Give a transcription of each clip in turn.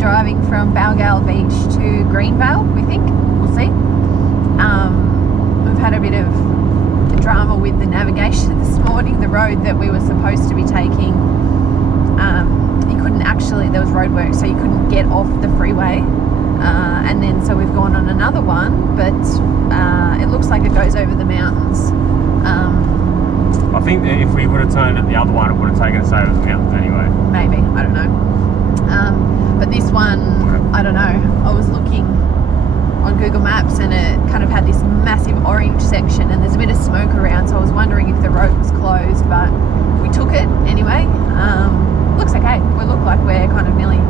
driving from Balgale Beach to Greenville, we think. We'll see. We've had a bit of drama with the navigation this morning. The road that we were supposed to be taking, you couldn't actually, there was roadwork, so you couldn't get off the freeway. And then so we've gone on another one, but it looks like it goes over the mountains. I think that if we would have turned at the other one, it would have taken us over the mountains anyway. Maybe, I don't know. But this one, I don't know. I was looking on Google Maps and it kind of had this massive orange section and there's a bit of smoke around, so I was wondering if the road was closed, but we took it anyway. Looks okay. We look like we're kind of nearly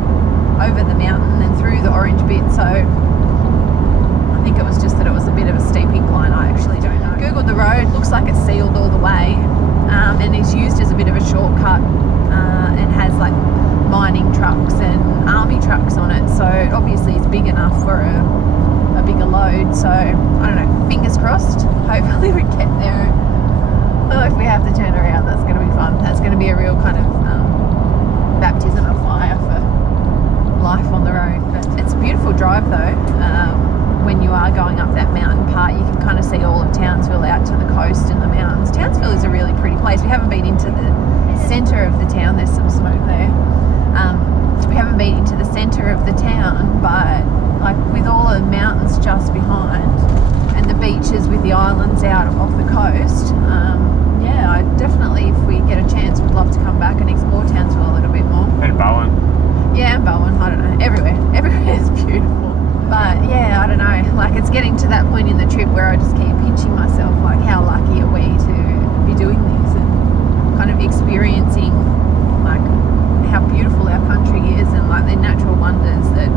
over the mountain and through the orange bit, so I think it was just that it was a bit of a steep incline. I actually don't know. Googled the road, looks like it's sealed all the way, and it's used as a bit of a shortcut, and has like mining trucks and army trucks on it, so obviously it's big enough for a bigger load. So I don't know, fingers crossed, hopefully we get there. Oh, if we have to turn around, that's going to be fun. That's going to be a real kind of baptism of fire for life on the road. But it's a beautiful drive though. When you are going up that mountain part, you can kind of see all of Townsville out to the coast and the mountains. Townsville is a really pretty place. We haven't been into the centre of the town. There's some smoke there. We haven't been into the centre of the town, but like with all the mountains just behind and the beaches with the islands out off the coast, yeah, I definitely, if we get a chance, would love to come back and explore Townsville a little bit more. And Bowen. Yeah, and Bowen, I don't know, everywhere is beautiful. But yeah, I don't know, like it's getting to that point in the trip where I just keep pinching myself, like how lucky are we to be doing this and kind of experiencing like how beautiful our country is and like the natural wonders that,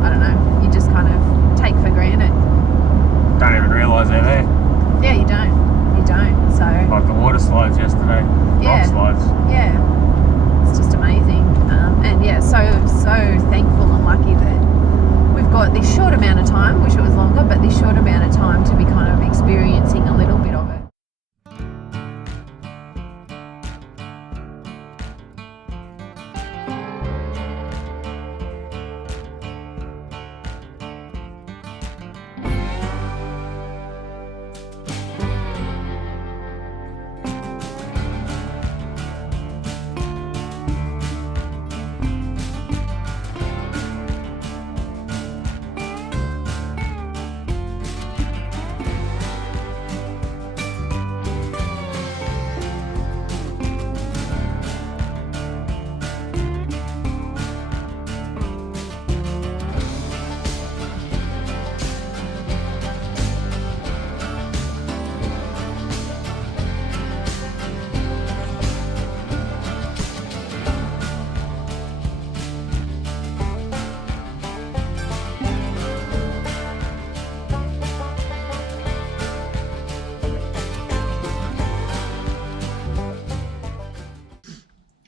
I don't know, you just kind of take for granted. Don't even realise they're there. Yeah, you don't, so. Like the water slides yesterday, Yeah. rock slides. Yeah, it's just amazing. And yeah, so thankful and lucky that we've got this short amount of time, wish it was longer, but this short amount of time to be kind of experiencing a little bit of it.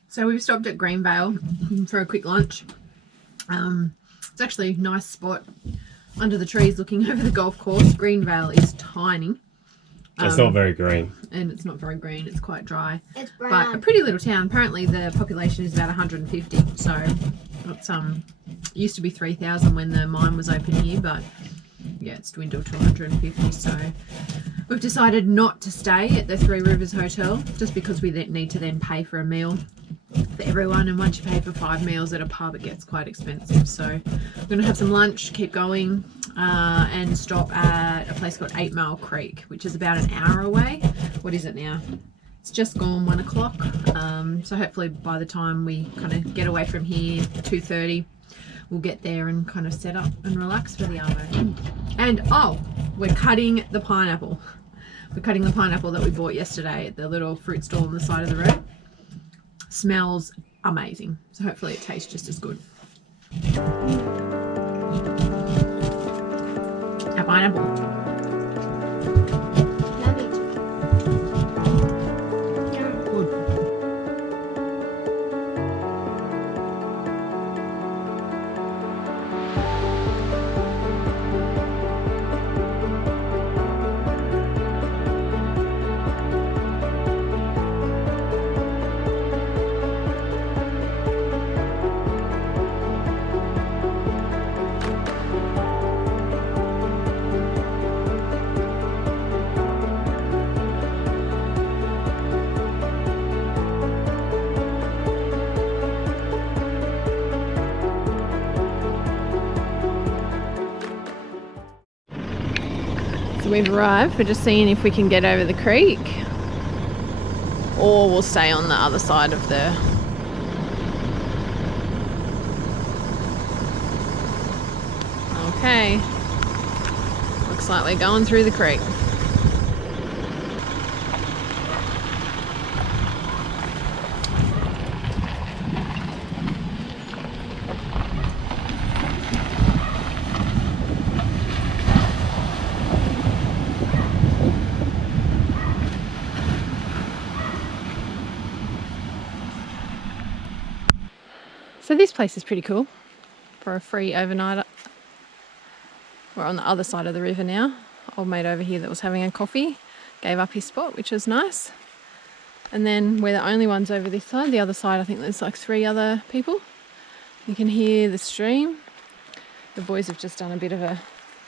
So we've stopped at Greenville for a quick lunch. It's actually a nice spot under the trees looking over the golf course. Greenville is tiny. It's not very green. And it's not very green, it's quite dry. It's brown. But a pretty little town. Apparently the population is about 150. So it's used to be 3,000 when the mine was open here, but yeah, it's dwindled to 150. So we've decided not to stay at the Three Rivers Hotel just because we need to then pay for a meal for everyone, and once you pay for 5 meals at a pub it gets quite expensive. So we're going to have some lunch, keep going, and stop at a place called 8 Mile Creek, which is about an hour away. What is it now? It's just gone 1 o'clock, so hopefully by the time we kind of get away from here, 2:30, we'll get there and kind of set up and relax for the arvo. And oh, we're cutting the pineapple. We're cutting the pineapple that we bought yesterday at the little fruit stall on the side of the road. Smells amazing, so hopefully it tastes just as good. Our pineapple. Yummy. Good. So we've arrived. We're just seeing if we can get over the creek or we'll stay on the other side of the... Okay. Looks like we're going through the creek. So this place is pretty cool for a free overnighter. We're on the other side of the river now. Old mate over here that was having a coffee gave up his spot, which was nice. And then we're the only ones over this side. The other side, I think there's like 3 other people. You can hear the stream. The boys have just done a bit of a,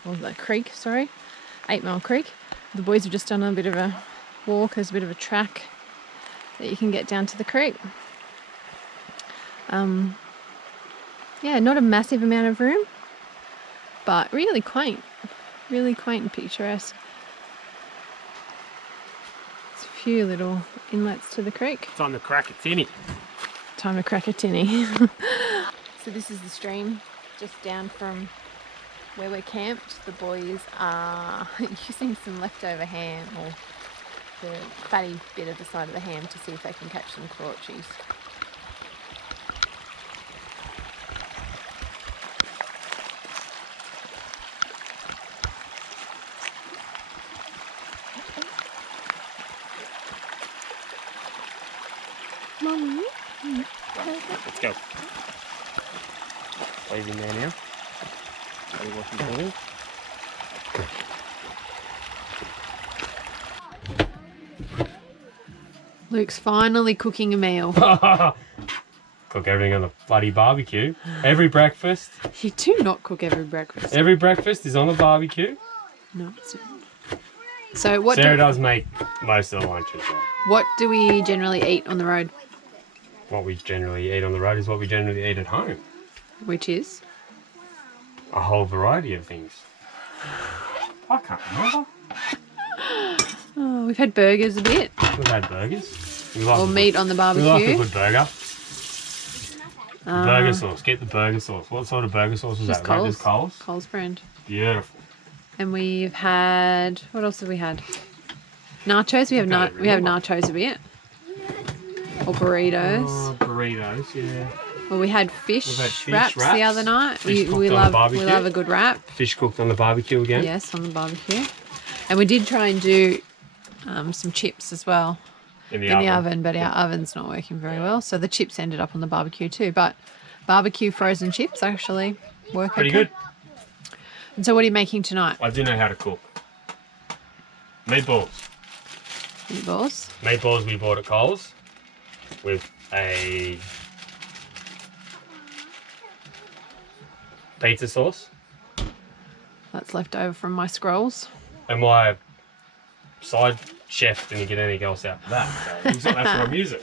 well, the creek, sorry, 8 Mile Creek. The boys have just done a bit of a walk. There's a bit of a track that you can get down to the creek. Yeah, not a massive amount of room, but really quaint and picturesque. There's a few little inlets to the creek. Time to crack a tinny. Time to crack a tinny. So this is the stream just down from where we're camped. The boys are using some leftover ham, or the fatty bit of the side of the ham, to see if they can catch some crawchies. Mommy. Let's go. Leave him there now. See what he's doing. Luke's finally cooking a meal. Cook everything on the bloody barbecue. Every breakfast. You do not cook every breakfast. Every breakfast is on the barbecue. No. So what? Sarah does make most of the lunches. What do we generally eat on the road? What we generally eat on the road is what we generally eat at home. Which is? A whole variety of things. I can't remember. Oh, we've had burgers a bit. We've had burgers. We like Or meat on the barbecue. We like a good burger. Burger sauce. Get the burger sauce. What sort of burger sauce was that? Coles. Just Coles? Coles brand. Beautiful. And we've had, what else have we had? Nachos. We have nachos a bit. Or burritos. Oh, burritos, yeah. Well, we had fish wraps the other night. We love a good wrap. Fish cooked on the barbecue again? Yes, on the barbecue. And we did try and do some chips as well in the oven, but our oven's not working very well. So the chips ended up on the barbecue too. But barbecue frozen chips actually work pretty good. And so what are you making tonight? I do know how to cook. Meatballs. Meatballs? Meatballs we bought at Coles with a pizza sauce. That's left over from my scrolls. And my side chef didn't get anything else out of that. So that's what I'm using.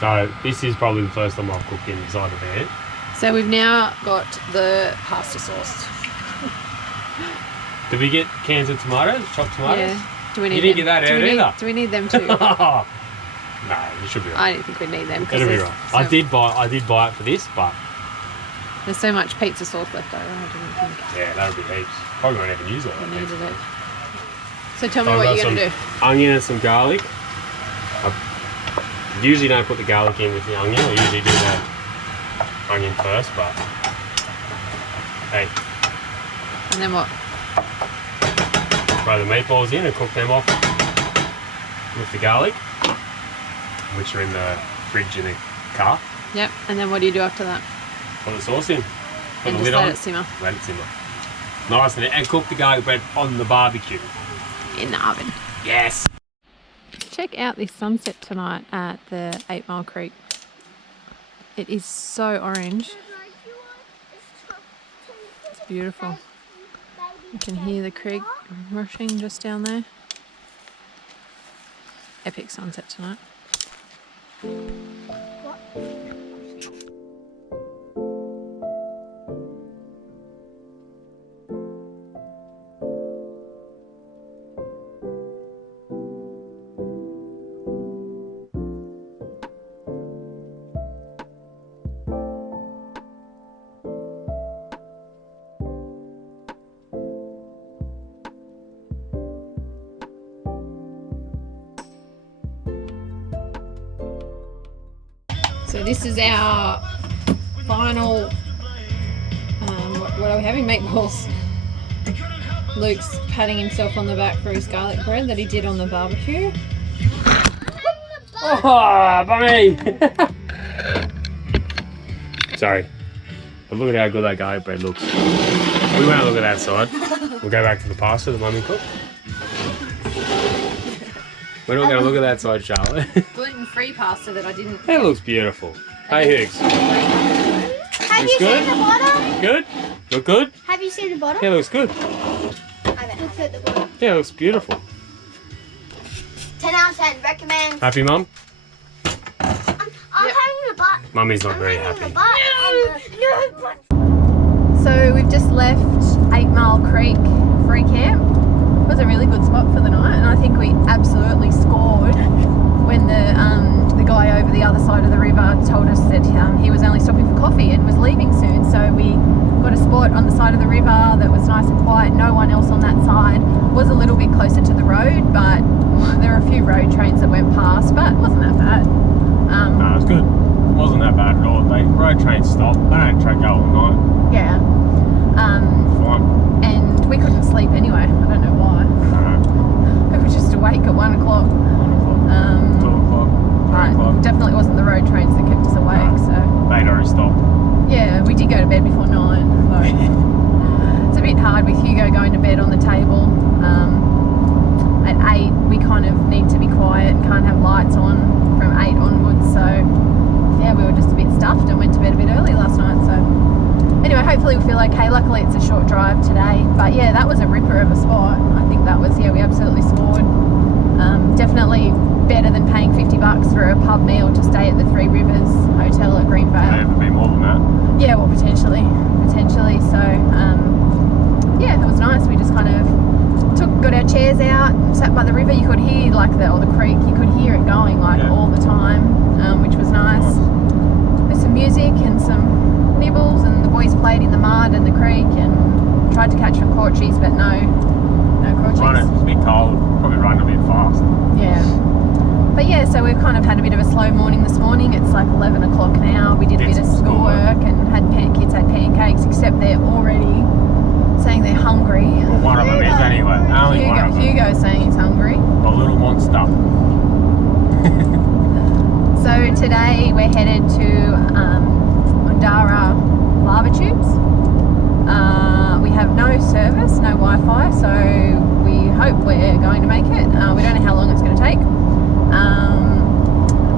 So this is probably the first time I've cooked inside of there. So we've now got the pasta sauce. Did we get cans of tomatoes, chopped tomatoes? Yeah. Do we need you didn't get that out either. Do we need them too? No, you should be right. I don't think we need them. It'll be right. So, I did buy it for this, but there's so much pizza sauce left over. I didn't think yeah, that'll be heaps. Probably won't even use all that. we needed it. So tell me what you're going to do. Onion and some garlic. I usually don't put the garlic in with the onion. I usually do the onion first, but hey. And then what? Throw the meatballs in and cook them off with the garlic, which are in the fridge in the car. Yep. And then what do you do after that? Put the sauce in. Put And the just lid on. let it simmer. Let it simmer. Nice, and cook the garlic bread on the barbecue. In the oven. Yes. Check out this sunset tonight at the 8 Mile Creek. It is so orange. It's beautiful. You can hear the creek rushing just down there. Epic sunset tonight. So this is our final, what are we having? Meatballs. Luke's patting himself on the back for his garlic bread that he did on the barbecue. Oh, bummy! Sorry. But look at how good that garlic bread looks. We won't look at that side. We'll go back to the pasta that Mummy cooked. We're not going to look at that side, Charlotte. Gluten-free pasta that I didn't... That looks beautiful. Hey, Higgs. Have Looks you good? seen the bottom? Good? Look good? Have you seen the bottom? Yeah, looks good. I haven't looked at the bottom. Yeah, looks beautiful. 10 out of 10. Recommend. Happy, Mum? I'm having the butt. Mummy's not very happy. So we've just left 8 Mile Creek free camp. It was a really good spot for the night, and I think we absolutely scored when the guy over the other side of the river told us that he was only stopping for coffee and was leaving soon. So we got a spot on the side of the river that was nice and quiet. No one else on that side. Was a little bit closer to the road, but there were a few road trains that went past, but it wasn't that bad. No, it was good. It wasn't that bad at all. Road trains stopped. They don't track go all night. Yeah. Fine. And we couldn't sleep anyway. I don't know why. We were just awake at 1 o'clock. 1 o'clock, 2 o'clock, 3 o'clock. But definitely wasn't the road trains that kept us awake. So They'd already stopped. yeah, we did go to bed before 9. So it's a bit hard with Hugo going to bed on the table. At 8 we kind of need to be quiet and can't have lights on from 8 onwards. So yeah, we were just a bit stuffed and went to bed a bit early last night. So anyway, hopefully we'll feel okay. Luckily it's a short drive today, but yeah, that was a ripper of a spot. I think that was, yeah, we absolutely scored. Definitely better than paying $50 for a pub meal to stay at the Three Rivers Hotel at Greenville. May even be more than that. Yeah, well, potentially. So yeah, it was nice. We just kind of got our chairs out, sat by the river. You could hear or the creek, you could hear it going all the time, which was nice. With some music and some nibbles, and the boys played in the mud and the creek and tried to catch some corchies, but no corchies. It's a bit cold, probably running a bit fast. Yeah. But yeah, so we've kind of had a bit of a slow morning this morning. It's like 11 o'clock now. We did a bit of schoolwork and kids had pancakes, except they're already saying they're hungry. Well, one of them is anyway. Only one of them. Hugo's saying he's hungry. A little monster. So today we're headed to Undara Lava Tubes. We have no service, no Wi-Fi, so we hope we're going to make it. We don't know how long it's going to take.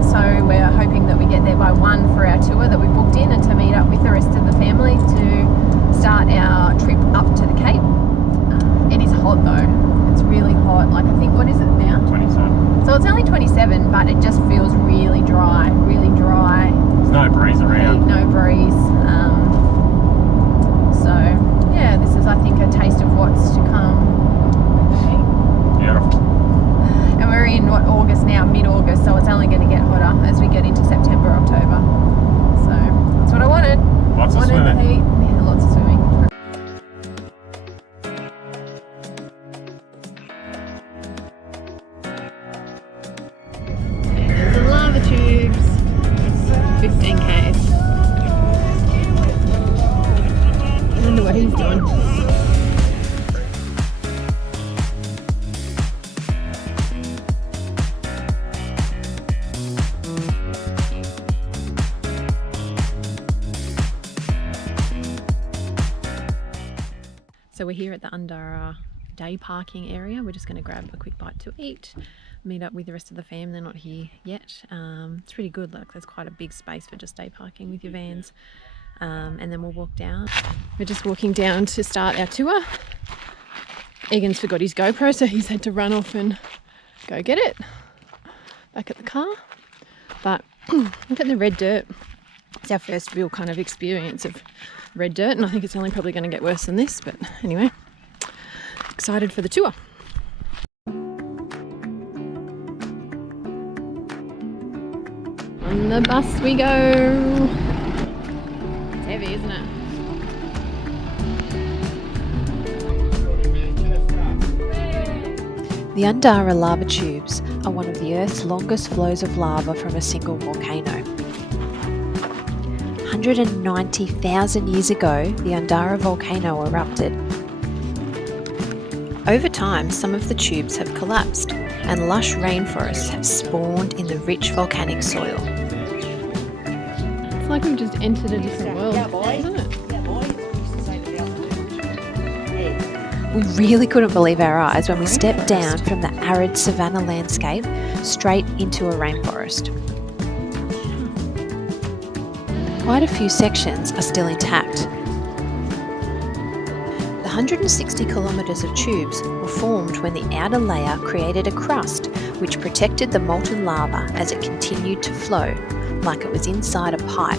So we're hoping that we get there by 1 for our tour that we booked in, and to meet up with the rest of the family to start our trip up to the Cape. It is hot though. It's really hot. Like, I think, what is it now? 27. So it's only 27, but it just feels really dry, really dry. There's no breeze around. No breeze. So yeah, this is, I think, a taste of what's to come. Beautiful. And we're in August now, mid-August, so it's only going to get hotter as we get into September, October. So that's what I wanted. Lots of Wanted swimming. the heat. Yeah, lots of swimming. There's the lava tubes. 15 k's. I wonder what he's doing. So we're here at the Undara day parking area. We're just going to grab a quick bite to eat, meet up with the rest of the fam. They're not here yet. It's pretty good. Look, there's quite a big space for just day parking with your vans. And then we'll walk down. We're just walking down to start our tour. Egan's forgot his GoPro, so he's had to run off and go get it back at the car. But look at the red dirt. It's our first real kind of experience of red dirt, and I think it's only probably going to get worse than this, but anyway, excited for the tour. On the bus we go. It's heavy, isn't it? The Undara Lava Tubes are one of the Earth's longest flows of lava from a single volcano. 190,000 years ago, the Undara volcano erupted. Over time, some of the tubes have collapsed, and lush rainforests have spawned in the rich volcanic soil. It's like we've just entered a different world, isn't it? We really couldn't believe our eyes when we stepped down from the arid savanna landscape straight into a rainforest. Quite a few sections are still intact. The 160 kilometres of tubes were formed when the outer layer created a crust which protected the molten lava as it continued to flow, like it was inside a pipe.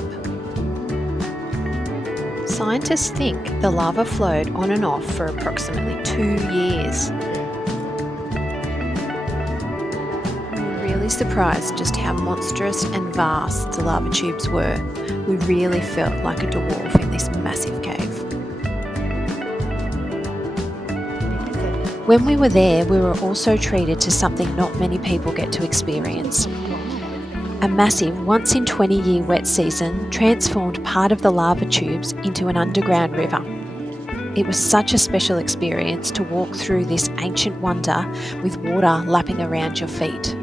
Scientists think the lava flowed on and off for approximately 2 years. We were really surprised just how monstrous and vast the lava tubes were. We really felt like a dwarf in this massive cave. When we were there, we were also treated to something not many people get to experience. A massive once-in-20-year wet season transformed part of the lava tubes into an underground river. It was such a special experience to walk through this ancient wonder with water lapping around your feet.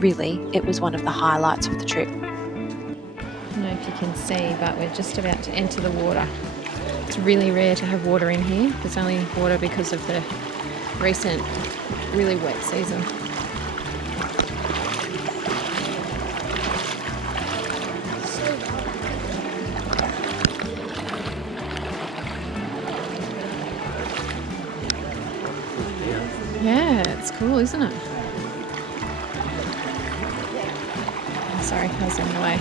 Really, it was one of the highlights of the trip. I don't know if you can see, but we're just about to enter the water. It's really rare to have water in here. There's only water because of the recent really wet season. Yeah, it's cool, isn't it? Oh, sorry, I was in the way.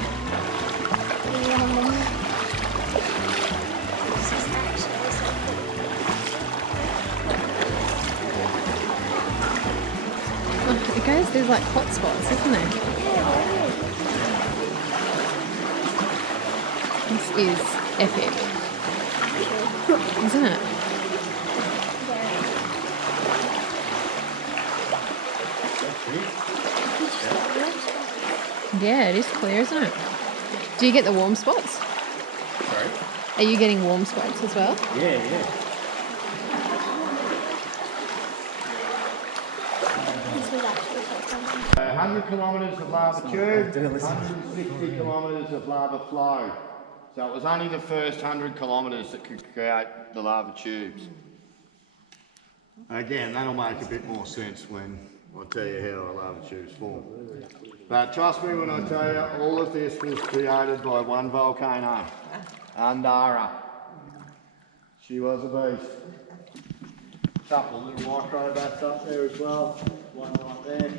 Oh, it goes, there's like hot spots, isn't there? This is epic, isn't it? Yeah, it is clear, isn't it? Do you get the warm spots? Sorry? Are you getting warm spots as well? Yeah. 100 kilometres of lava tube, 160 kilometres of lava flow. So it was only the first 100 kilometres that could create the lava tubes. Again, that'll make a bit more sense when I tell you how the lava tubes form. But trust me when I tell you, all of this was created by one volcano, Undara. She was a beast. Couple of little microbats up there as well. One right there.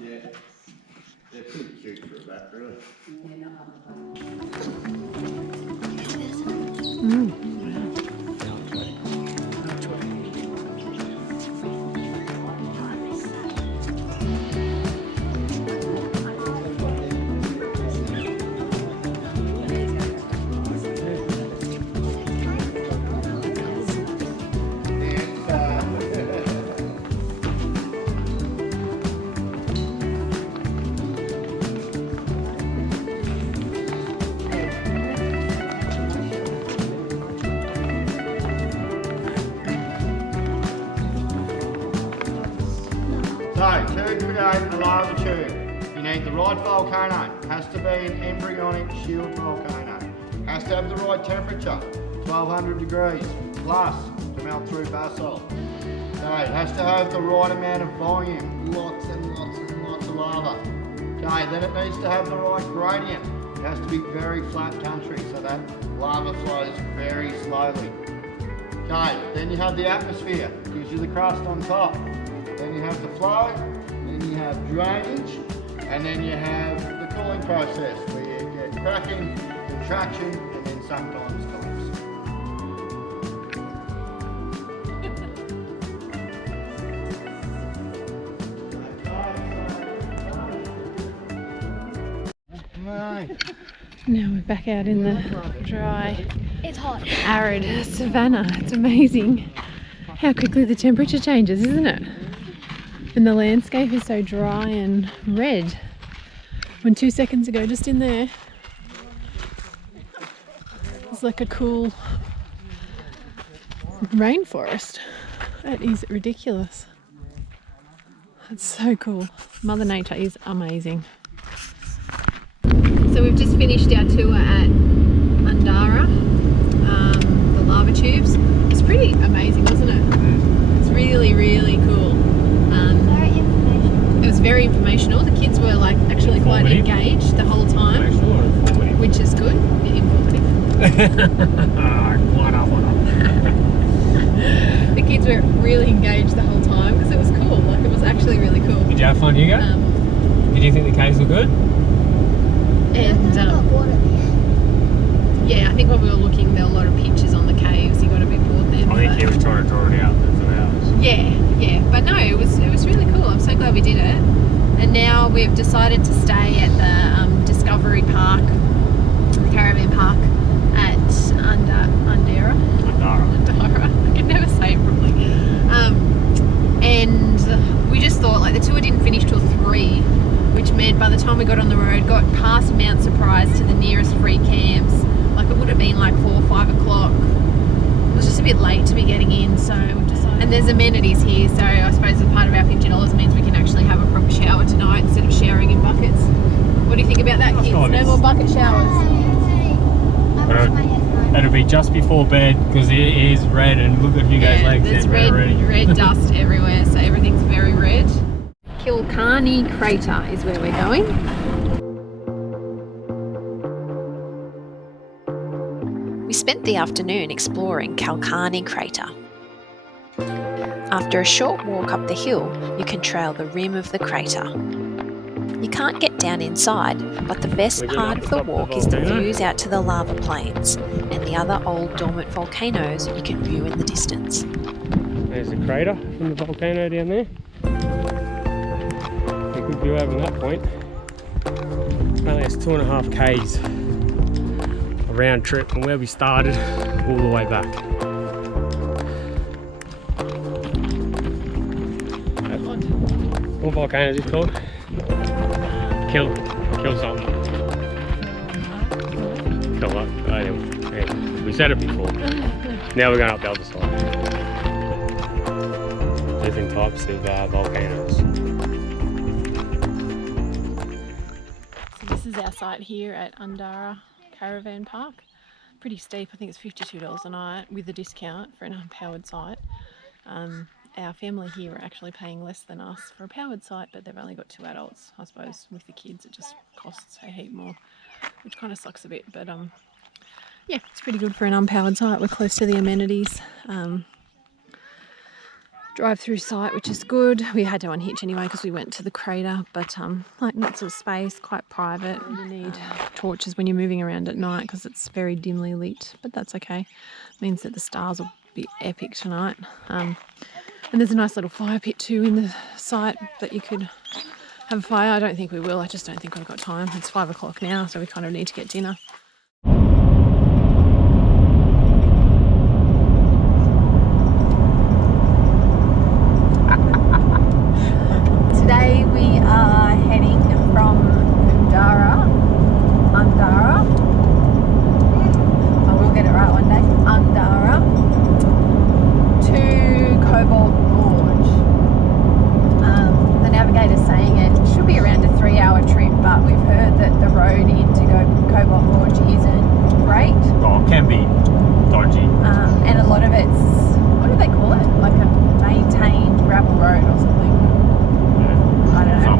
Yeah. They're pretty cute for a bat, really. So, to create a lava tube, you need the right volcano. It has to be an embryonic shield volcano. It has to have the right temperature, 1200 degrees plus to melt through basalt. So it has to have the right amount of volume, lots and lots and lots of lava. Okay, then it needs to have the right gradient. It has to be very flat country so that lava flows very slowly. Okay, then you have the atmosphere, gives you the crust on top. Then you have the flow, then you have drainage, and then you have the cooling process where you get cracking, contraction, and then sometimes collapse. Now we're back out in the dry, It's hot. arid savannah. It's amazing how quickly the temperature changes, isn't it? And the landscape is so dry and red. when 2 seconds ago, just in there, it's like a cool rainforest. That is ridiculous. It's so cool. Mother Nature is amazing. So we've just finished our tour at Undara, the lava tubes. It's pretty amazing, wasn't it? It's really, really cool. Very informational. It was very informational. The kids were like actually quite engaged the whole time, which is good. A bit informative. What up? The kids were really engaged the whole time because it was cool. Like it was actually really cool. Did you have fun, Hugo? Did you think the caves were good? And got bored at the end. yeah, I think when we were looking, there were a lot of pictures on the caves. You got a bit bored then. I think he was trying to draw it out for hours. Yeah, but no, it was really cool. I'm so glad we did it. And now we've decided to stay at the Discovery Park, the caravan park at Undara. I can never say it properly. And we just thought like the tour didn't finish till 3, which meant by the time we got on the road, got past Mount Surprise to the nearest free camps, like it would have been like 4 or 5 o'clock. It was just a bit late to be getting in, so we've decided. And there's amenities here, so I suppose as part of our $50 means we can actually have a proper shower tonight instead of showering in buckets. What do you think about that, kids? No more bucket showers. It'll be just before bed because it is red, and look at Hugo's legs. There's red dust everywhere, so everything's very red. Kilani Crater is where we're going. We spent the afternoon exploring Kilani Crater. After a short walk up the hill, you can trail the rim of the crater. You can't get down inside, but the best part of the walk is the views out to the lava plains and the other old dormant volcanoes you can view in the distance. There's the crater from the volcano down there. A good view over that point. Only has 2.5 k's a round trip from where we started all the way back. What volcano is it called? Kill something. Kill what? We said it before. Now we're going up the other side. Different types of volcanoes. So this is our site here at Undara Caravan Park. Pretty steep, I think it's $52 a night with a discount for an unpowered site. Our family here are actually paying less than us for a powered site, but they've only got 2 adults. I suppose with the kids it just costs a heap more, which kind of sucks a bit, but yeah, it's pretty good for an unpowered site. We're close to the amenities. Drive-through site, which is good. We had to unhitch anyway because we went to the crater, but like lots of space, quite private. You need torches when you're moving around at night because it's very dimly lit, but that's okay. It means that the stars will be epic tonight. And there's a nice little fire pit too in the site that you could have a fire. I don't think we will. I just don't think we've got time. It's 5 o'clock now, so we kind of need to get dinner. Today we are heading from Undara. I will get it right one day. Undara to Cobbold Gorge. The navigator's saying it should be around a 3-hour trip, but we've heard that the road into Cobbold Gorge isn't great. Oh, it can be dodgy. And a lot of it's, what do they call it? Like a maintained gravel road or something. Yeah. I don't know.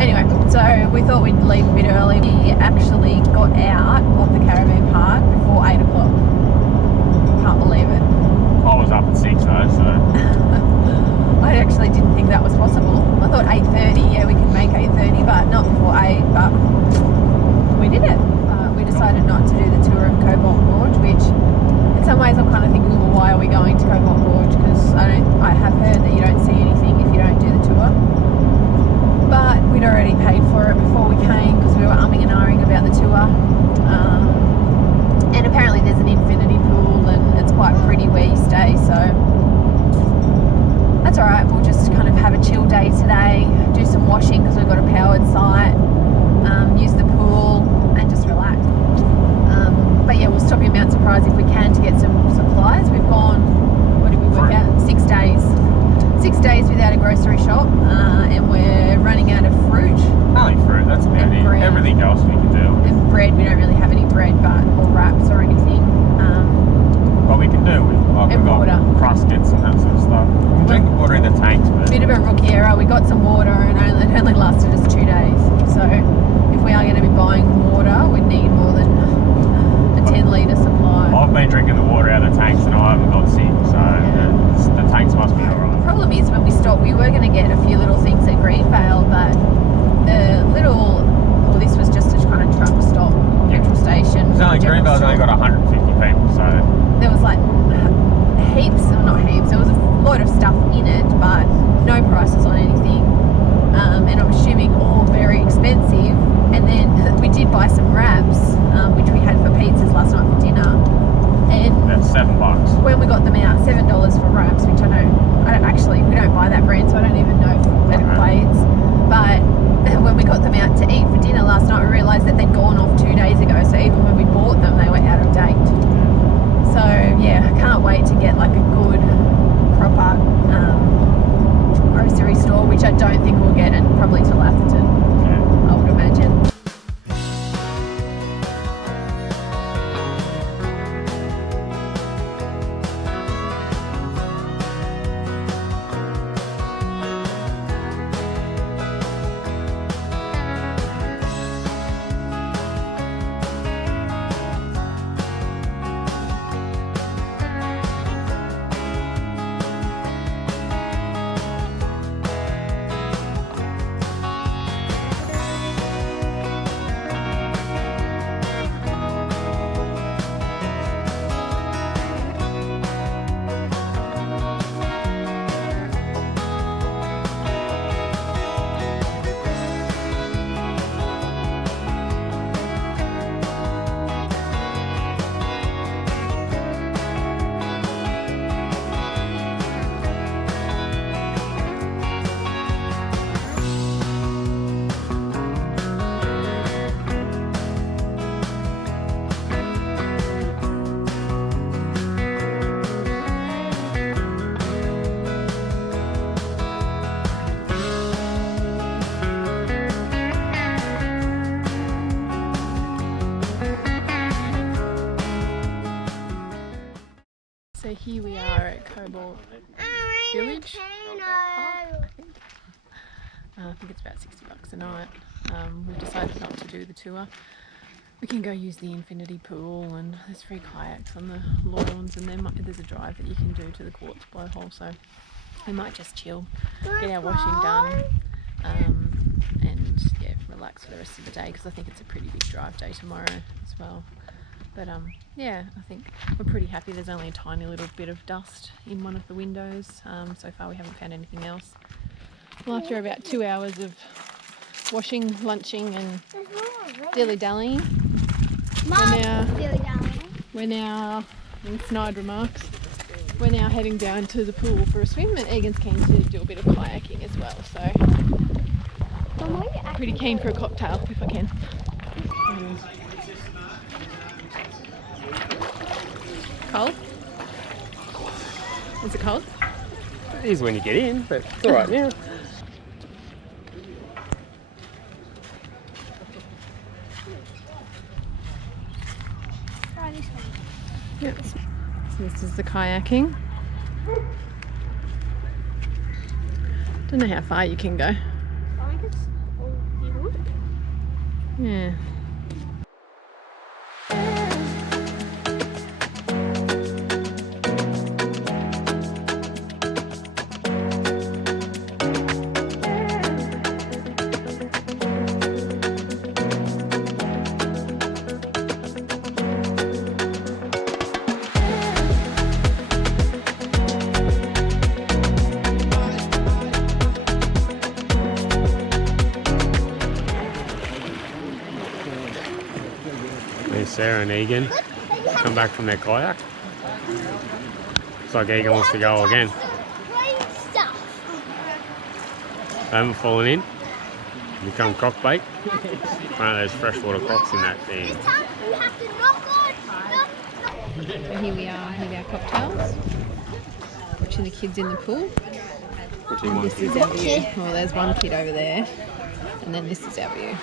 Anyway, so we thought we'd leave a bit early. We actually got out of the caravan park before 8 o'clock. Can't believe it. I was up at 6 though, so. I actually didn't think that was possible. I thought 8:30, yeah, we could make 8:30, but not before 8, but we did it. We decided not to do the tour of Cobbold Gorge, which in some ways I'm kind of thinking, well, why are we going to Cobbold Gorge? Because I have heard that you don't see anything if you don't do the tour. But we'd already paid for it before we came because we were umming and ahhing about the tour. And apparently there's an infinity pool and it's quite pretty where you stay, so that's alright. We'll just kind of have a chill day today, do some washing because we've got a powered site, everything else we can do. And bread, we don't really have any bread, or wraps or anything. What we can do, we've And got water. crustets and that sort of stuff. We can drink water in the tanks, but Bit of a rookie error. We got some water and it only lasted us 2 days. So if we are going to be buying water, we need more than a 10-litre supply. I've been drinking the water out of the tanks and I haven't got sick, so the tanks must be alright. The problem is when we stopped, we were going to get a few little things at Greenville, but this was just a kind of truck stop, petrol station. Greenville's only got 150 people, so there was like there was a lot of stuff in it, but no prices on anything, and I'm assuming all very expensive. And then we did buy some wraps, which we had for pizzas last night for dinner, and that's $7. when we got them out, $7 for wraps, which we don't buy that brand, so I don't even know if that equates. But when we got them out to eat for dinner last night, we realised that they'd gone off 2 days ago, so even when we bought them, they were out of date. So yeah, I can't wait to get like a good, proper grocery store, which I don't think we'll get, and probably till Atherton, I would imagine. So here we are at Cobbold Village. I think it's about $60 a night. We've decided not to do the tour. We can go use the infinity pool, and there's free kayaks on the lawns, and there's a drive that you can do to the quartz blowhole, so we might just chill, get our washing done, and yeah, relax for the rest of the day, because I think it's a pretty big drive day tomorrow as well. But yeah, I think we're pretty happy. There's only a tiny little bit of dust in one of the windows. So far we haven't found anything else. Well, after about 2 hours of washing, lunching and dilly-dallying, we're now, in snide remarks, we're now heading down to the pool for a swim, and Egan's keen to do a bit of kayaking as well, so pretty keen for a cocktail if I can. Cold? Is it cold? It is when you get in, but it's alright now. Yep. So this is the kayaking. Don't know how far you can go. Yeah. There's Sarah and Egan come back from their kayak. Looks like Egan wants to go again. They haven't fallen in. Become croc bait. One of those freshwater crocs in that thing. So here we are with our cocktails. Watching the kids in the pool. Watching one This is our view. Well, there's one kid over there, and then this is our view.